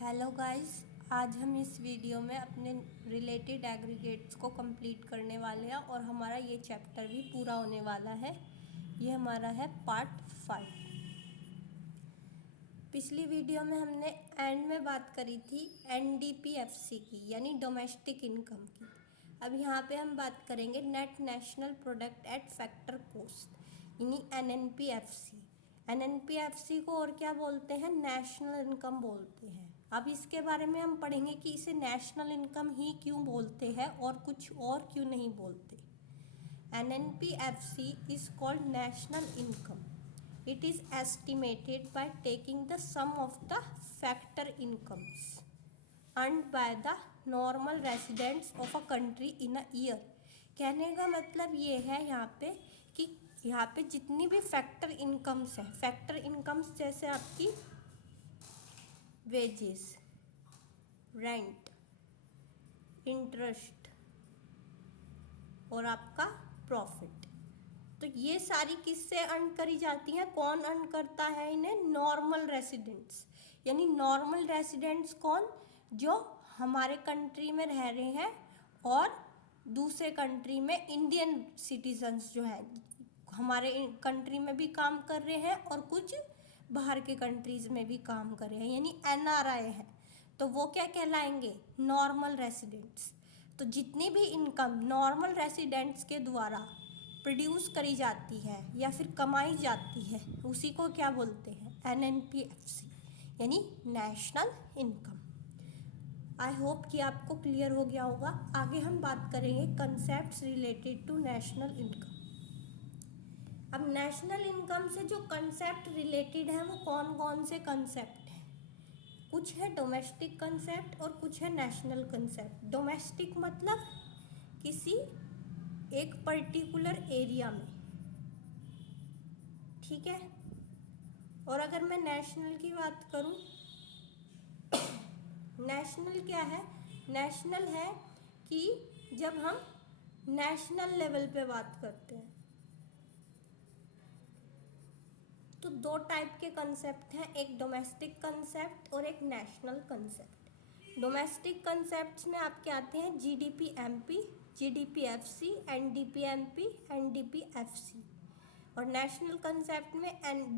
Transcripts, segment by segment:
Hello guys, आज हम इस वीडियो में अपने रिलेटेड एग्रीगेट्स को कंप्लीट करने वाले हैं और हमारा ये चैप्टर भी पूरा होने वाला है। ये हमारा है पार्ट 5। पिछली वीडियो में हमने एंड में बात करी थी एनडीपीएफसी की, यानी डोमेस्टिक इनकम की। अब यहाँ पे हम बात करेंगे net national product at factor cost, यानी एनएनपीएफसी। एनएनपीएफसी को और क्या बोलते हैं? नेशनल इनकम बोलते हैं। अब इसके बारे में हम पढ़ेंगे कि इसे नेशनल इनकम ही क्यों बोलते हैं और कुछ और क्यों नहीं बोलते। NNPFC is called national income. It is estimated by taking the sum of the factor incomes earned by the normal residents of a country in a year. कहने का मतलब ये है यहाँ पे कि यहाँ पे जितनी भी फैक्टर इनकम्स हैं, फैक्टर इनकम्स जैसे आपकी वेजेस, रेंट, इंटरेस्ट और आपका प्रॉफिट, तो ये सारी किससे अर्न करी जाती हैं? कौन अर्न करता है इन्हें? Normal residents. यानी नॉर्मल रेसिडेंट्स कौन? जो हमारे कंट्री में रह रहे हैं और दूसरे कंट्री में इंडियन सिटीजन्स जो हैं, हमारे कंट्री में भी काम कर रहे हैं और कुछ बाहर के कंट्रीज में भी काम कर रहे हैं, यानी NRI है। तो वो क्या कहलाएंगे? Normal residents. तो जितनी भी इनकम नॉर्मल रेसिडेंट्स के द्वारा प्रोड्यूस करी जाती है या फिर कमाई जाती है, उसी को क्या बोलते हैं? NNPFC, यानी नेशनल इनकम। आई होप कि आपको क्लियर हो गया होगा। आगे हम बात करेंगे concepts related to national income. अब नेशनल इनकम से जो कंसेप्ट रिलेटेड है वो कौन कौन से कंसेप्ट हैं? कुछ है डोमेस्टिक कंसेप्ट और कुछ है नेशनल कंसेप्ट। डोमेस्टिक मतलब किसी एक पर्टिकुलर एरिया में, ठीक है। और अगर मैं नेशनल की बात करूं, नेशनल क्या है? नेशनल है कि जब हम नेशनल लेवल पे बात करते हैं तो दो टाइप के कंसेप्ट हैं, एक डोमेस्टिक कंसेप्ट और एक नेशनल कंसेप्ट। डोमेस्टिक कंसेप्ट्स में आपके आते हैं GDP-MP, GDP-FC, NDP-MP, NDP-FC। और नेशनल कंसेप्ट में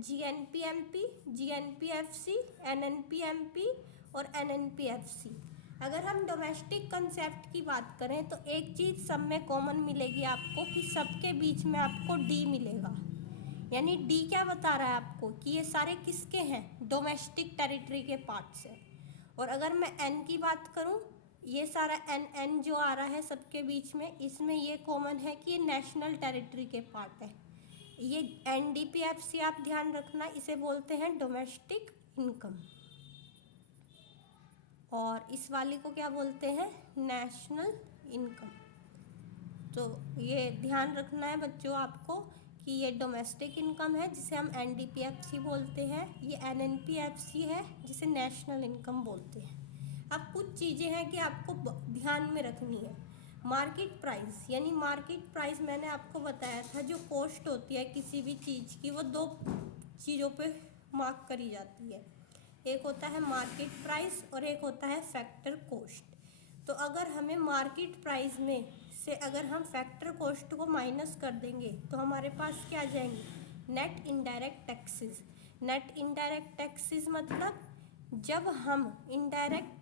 GNP-MP, GNP-FC, NNP-MP और NNP-FC। अगर हम डोमेस्टिक कंसेप्ट की बात करें तो एक चीज़ सब में कॉमन मिलेगी आपको कि सबके बीच में आपको D मिलेगा। यानी D क्या बता रहा है आपको? कि ये सारे किसके हैं? डोमेस्टिक टेरिटरी के पार्ट्स हैं। और अगर मैं N की बात करूं, ये सारा N जो आ रहा है सबके बीच में, इसमें ये कॉमन है कि ये नेशनल टेरिटरी के पार्ट है। ये NDPFC आप ध्यान रखना, इसे बोलते हैं डोमेस्टिक इनकम। और इस वाली को क्या बोलते हैं? National income. तो ये ध्यान रखना है बच्चों आपको कि ये डोमेस्टिक इनकम है जिसे हम NDPFC बोलते हैं, ये NNPFC है जिसे नेशनल इनकम बोलते हैं। अब कुछ चीज़ें हैं कि आपको ध्यान में रखनी है। मार्केट प्राइस, यानी मार्केट प्राइस मैंने आपको बताया था, जो कॉस्ट होती है किसी भी चीज़ की, वो दो चीज़ों पे मार्क करी जाती है। एक होता है मार्केट प्राइस और एक होता है फैक्टर कॉस्ट। तो अगर हमें मार्केट प्राइस में से अगर हम फैक्टर कॉस्ट को माइनस कर देंगे तो हमारे पास क्या आ जाएंगे? Net indirect taxes. Net indirect taxes मतलब जब हम इनडायरेक्ट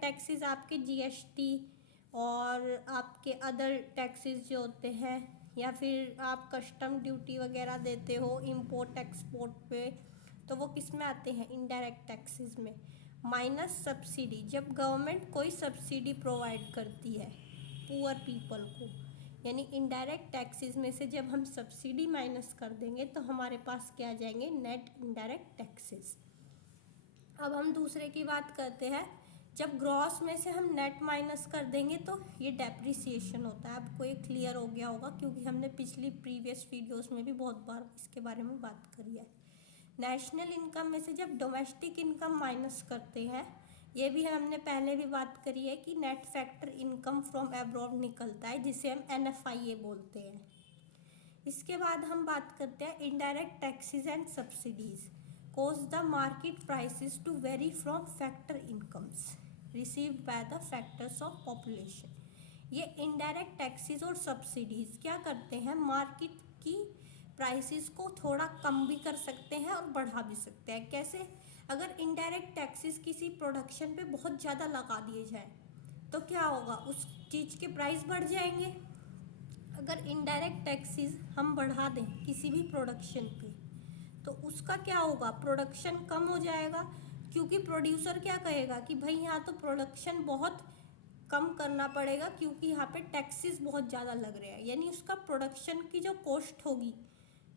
टैक्सेस आपके GST और आपके अदर टैक्सेस जो होते हैं, या फिर आप कस्टम ड्यूटी वगैरह देते हो इंपोर्ट एक्सपोर्ट पे, तो वो किस में आते हैं? इनडायरेक्ट टैक्सेस में। माइनस सब्सिडी, जब गवर्नमेंट कोई सब्सिडी प्रोवाइड करती है पुअर पीपल को, यानी इनडायरेक्ट टैक्सेस में से जब हम सब्सिडी माइनस कर देंगे तो हमारे पास क्या आ जाएंगे? Net indirect taxes. अब हम दूसरे की बात करते हैं, जब ग्रॉस में से हम नेट माइनस कर देंगे तो ये डेप्रिसिएशन होता है। आपको ये क्लियर हो गया होगा क्योंकि हमने पिछली प्रीवियस वीडियोस में भी बहुत बार इसके बारे में बात करी है। नेशनल इनकम में से जब डोमेस्टिक इनकम माइनस करते हैं, ये भी हमने पहले भी बात करी है कि net factor income from abroad निकलता है, जिसे हम NFIA बोलते हैं। इसके बाद हम बात करते हैं indirect taxes and subsidies. cause the market prices to vary from factor incomes received by the factors of population। ये इनडायरेक्ट टैक्सेस और सब्सिडीज क्या करते हैं, मार्केट की प्राइसेस को थोड़ा कम भी कर सकते हैं और बढ़ा भी सकते हैं। कैसे? अगर इनडायरेक्ट टैक्सेस किसी प्रोडक्शन पे बहुत ज़्यादा लगा दिए जाए तो क्या होगा, उस चीज़ के प्राइस बढ़ जाएंगे। अगर इनडायरेक्ट टैक्सेस हम बढ़ा दें किसी भी प्रोडक्शन पे तो उसका क्या होगा, प्रोडक्शन कम हो जाएगा, क्योंकि प्रोड्यूसर क्या कहेगा कि भाई यहाँ तो प्रोडक्शन बहुत कम करना पड़ेगा क्योंकि यहाँ पे टैक्सेस बहुत ज़्यादा लग रहे हैं। यानी उसका प्रोडक्शन की जो कॉस्ट होगी,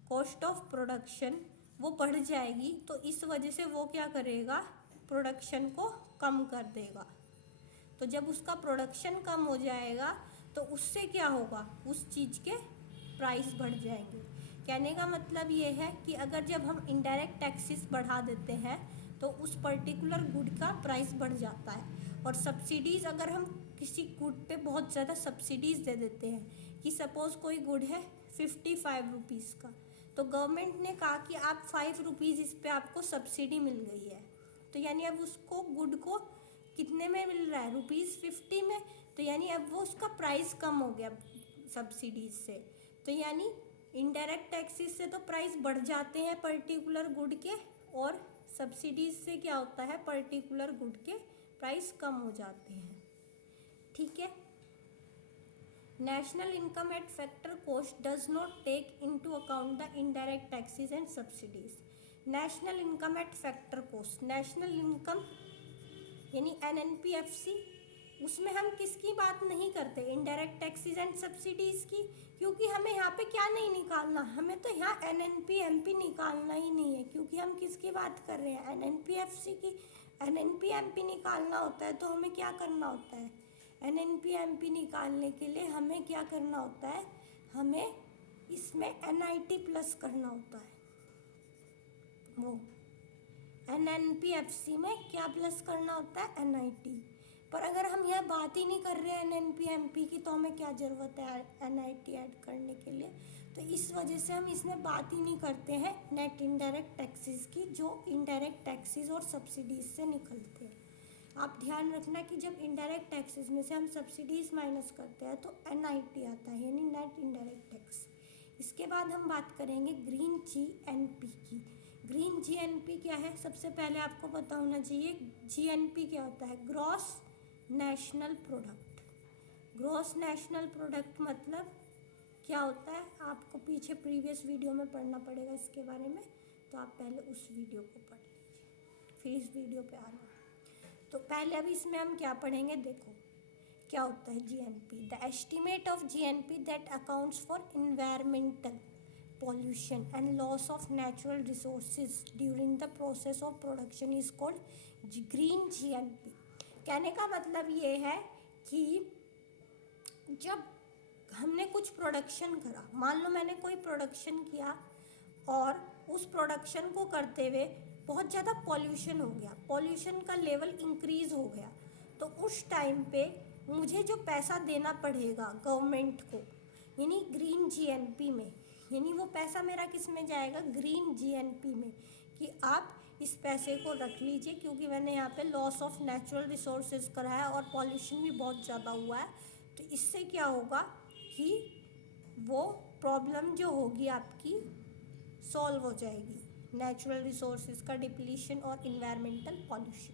कॉस्ट ऑफ प्रोडक्शन, वो बढ़ जाएगी। तो इस वजह से वो क्या करेगा, प्रोडक्शन को कम कर देगा। तो जब उसका प्रोडक्शन कम हो जाएगा तो उससे क्या होगा, उस चीज़ के प्राइस बढ़ जाएंगे। कहने का मतलब ये है कि अगर जब हम इनडायरेक्ट टैक्सेस बढ़ा देते हैं तो उस पर्टिकुलर गुड का प्राइस बढ़ जाता है। और सब्सिडीज़, अगर हम किसी गुड पे बहुत ज़्यादा सब्सिडीज़ दे देते हैं कि सपोज़ कोई गुड है 55 रुपीज़ का, तो गवर्नमेंट ने कहा कि आप 5 रुपीज़ इस पे आपको सब्सिडी मिल गई है, तो यानी अब उसको गुड को कितने में मिल रहा है, ₹50 में। तो यानी अब वो उसका प्राइस कम हो गया सब्सिडीज से। तो यानी इनडायरेक्ट टैक्सेस से तो प्राइस बढ़ जाते हैं पर्टिकुलर गुड के, और सब्सिडीज से क्या होता है, पर्टिकुलर गुड के प्राइस कम हो जाते हैं। ठीक है। National income at factor cost does not take into account the indirect taxes and subsidies. National income at factor cost, national income यानी NNPFC, उसमें हम किसकी बात नहीं करते, इनडायरेक्ट टैक्सेस एंड सब्सिडीज़ की, क्योंकि हमें यहाँ पे क्या नहीं निकालना, हमें तो यहाँ NNP-MP निकालना ही नहीं है, क्योंकि हम किसकी बात कर रहे हैं, NNPFC की। NNP-MP निकालना होता है तो हमें क्या करना होता है, NNP-MP निकालने के लिए हमें क्या करना होता है, हमें इसमें NIT प्लस करना होता है। वो NNPFC में क्या प्लस करना होता है, NIT। पर अगर हम यह बात ही नहीं कर रहे हैं NNP-MP की, तो हमें क्या ज़रूरत है NIT ऐड करने के लिए। तो इस वजह से हम इसमें बात ही नहीं करते हैं नेट इनडायरेक्ट टैक्सेस की, जो इनडायरेक्ट टैक्सेस और सब्सिडीज़ से निकलते हैं। आप ध्यान रखना कि जब इनडायरेक्ट टैक्सेस में से हम सब्सिडीज़ माइनस करते हैं तो NIT आता है, यानी नेट इनडायरेक्ट टैक्स। इसके बाद हम बात करेंगे ग्रीन GNP की। ग्रीन GNP क्या है, सबसे पहले आपको पता होना चाहिए GNP क्या होता है, gross national product. Gross national product मतलब क्या होता है, आपको पीछे प्रीवियस वीडियो में पढ़ना पड़ेगा इसके बारे में, तो आप पहले उस वीडियो को पढ़ लीजिए, फिर इस वीडियो पे आना। तो पहले अभी इसमें हम क्या पढ़ेंगे, देखो क्या होता है GNP। The estimate of GNP that accounts for environmental pollution and loss of natural resources during the process of production is called green GNP। कहने का मतलब ये है कि जब हमने कुछ प्रोडक्शन करा, मान लो मैंने कोई प्रोडक्शन किया और उस प्रोडक्शन को करते हुए बहुत ज़्यादा पॉल्यूशन हो गया, पॉल्यूशन का लेवल इंक्रीज़ हो गया, तो उस टाइम पे मुझे जो पैसा देना पड़ेगा गवर्नमेंट को, यानी ग्रीन GNP में, यानी वो पैसा मेरा किस में जाएगा, ग्रीन GNP में, कि आप इस पैसे को रख लीजिए क्योंकि मैंने यहाँ पे लॉस ऑफ नेचुरल रिसोर्सेज कराया और पॉल्यूशन भी बहुत ज़्यादा हुआ है। तो इससे क्या होगा कि वो प्रॉब्लम जो होगी आपकी सॉल्व हो जाएगी, नेचुरल रिसोर्सेज का डिप्लीशन और इन्वायरमेंटल पॉल्यूशन।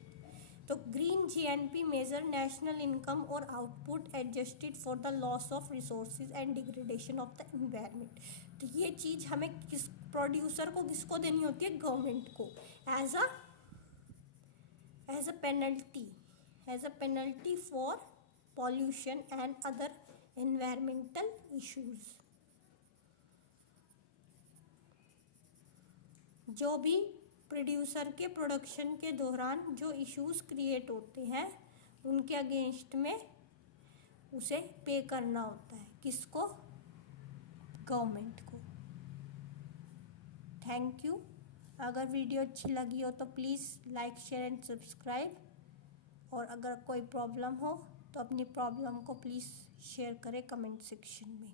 तो green GNP measure national income और output adjusted for the loss of resources and degradation of the environment. तो ये चीज़ हमें किस प्रोड्यूसर को, किसको देनी होती है, गवर्नमेंट को, as a penalty for pollution and other environmental issues. जो भी प्रोड्यूसर के प्रोडक्शन के दौरान जो इश्यूज क्रिएट होते हैं उनके अगेंस्ट में उसे पे करना होता है, किसको, गवर्नमेंट को। Thank you. अगर वीडियो अच्छी लगी हो तो please like, share and subscribe, और अगर कोई प्रॉब्लम हो तो अपनी प्रॉब्लम को प्लीज़ शेयर करें कमेंट सेक्शन में।